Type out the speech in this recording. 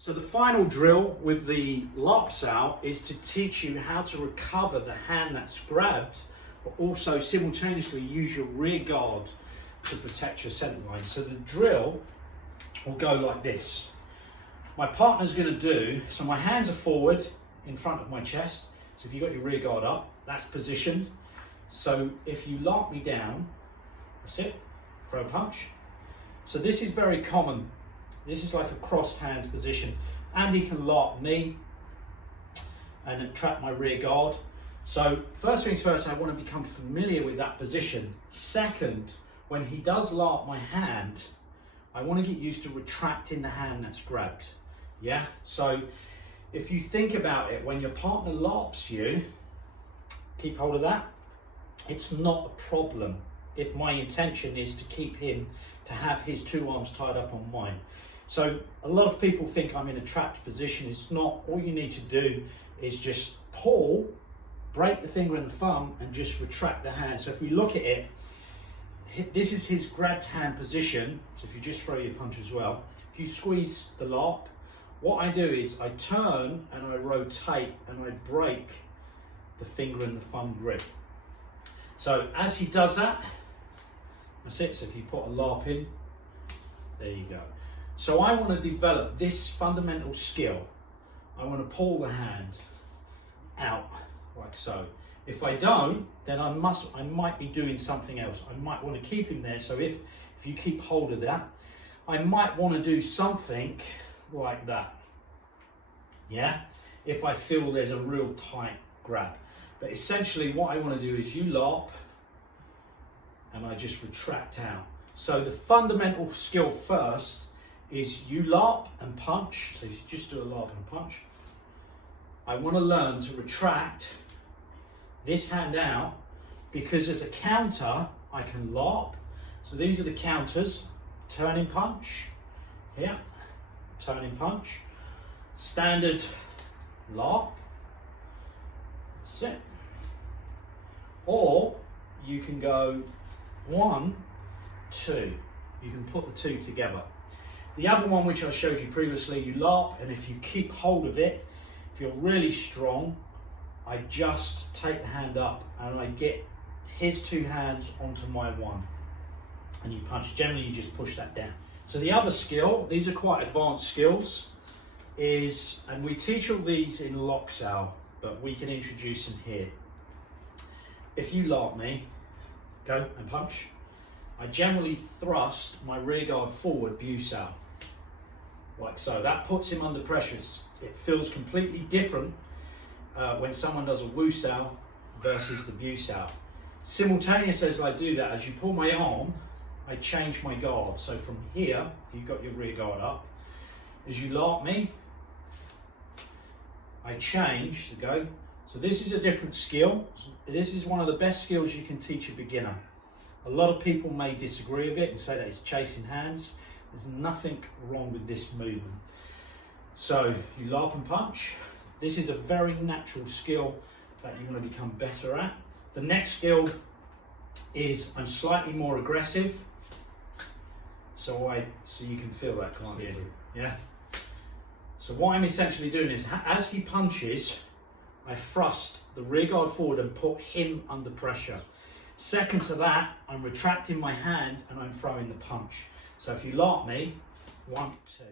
So the final drill with the Lap Sau is to teach you how to recover the hand that's grabbed, but also simultaneously use your rear guard to protect your centre line. So the drill will go like this. My partner's going to do, so my hands are forward in front of my chest. So if you've got your rear guard up, that's positioned. So if you lock me down, that's it, throw a punch. So this is very common. This is like a crossed hands position. Andy can lock me and trap my rear guard. So first things first, I want to become familiar with that position. Second, when he does lock my hand, I want to get used to retracting the hand that's grabbed. Yeah, so if you think about it, when your partner laps you, keep hold of that. It's not a problem if my intention is to keep him to have his two arms tied up on mine. So a lot of people think I'm in a trapped position. It's not. All you need to do is just pull, break the finger and the thumb, and just retract the hand. So if we look at it, this is his grabbed hand position. So if you just throw your punch as well, if you squeeze the lap, what I do is I turn and I rotate and I break the finger and the thumb grip. So as he does that, that's it. So if you put a lap in, there you go. So I want to develop this fundamental skill. I want to pull the hand out like so. If I don't, then I might be doing something else. I might want to keep him there. So if you keep hold of that, I might want to do something like that. Yeah, if I feel there's a real tight grab. But essentially what I want to do is you lap and I just retract out. So the fundamental skill first is you lap and punch. So you just do a lap and a punch. I want to learn to retract this hand out, because as a counter I can lap. So these are the counters: turning punch, here, turning punch, standard lap, that's it. Or you can go 1, 2. You can put the two together. The other one, which I showed you previously, you lap, and if you keep hold of it, if you're really strong, I just take the hand up and I get his two hands onto my one, and you punch. Generally you just push that down. So the other skill, these are quite advanced skills, is, and we teach all these in Lap Sau, but we can introduce them here. If you lap me, go and punch, I generally thrust my rear guard forward, Wing Chun, like so. That puts him under pressure. It feels completely different when someone does a Wing Chun versus the Wing Chun. Simultaneously as I do that, as you pull my arm, I change my guard. So from here, if you've got your rear guard up, as you lap me, I change to go. So this is a different skill. This is one of the best skills you can teach a beginner. A lot of people may disagree with it and say that it's chasing hands. There's nothing wrong with this movement. So you lap and punch. This is a very natural skill that you want to become better at. The next skill is I'm slightly more aggressive. So you can feel that, can't you? Yeah. So what I'm essentially doing is, as he punches, I thrust the rear guard forward and put him under pressure. Second to that, I'm retracting my hand and I'm throwing the punch. So if you lap me, 1, 2.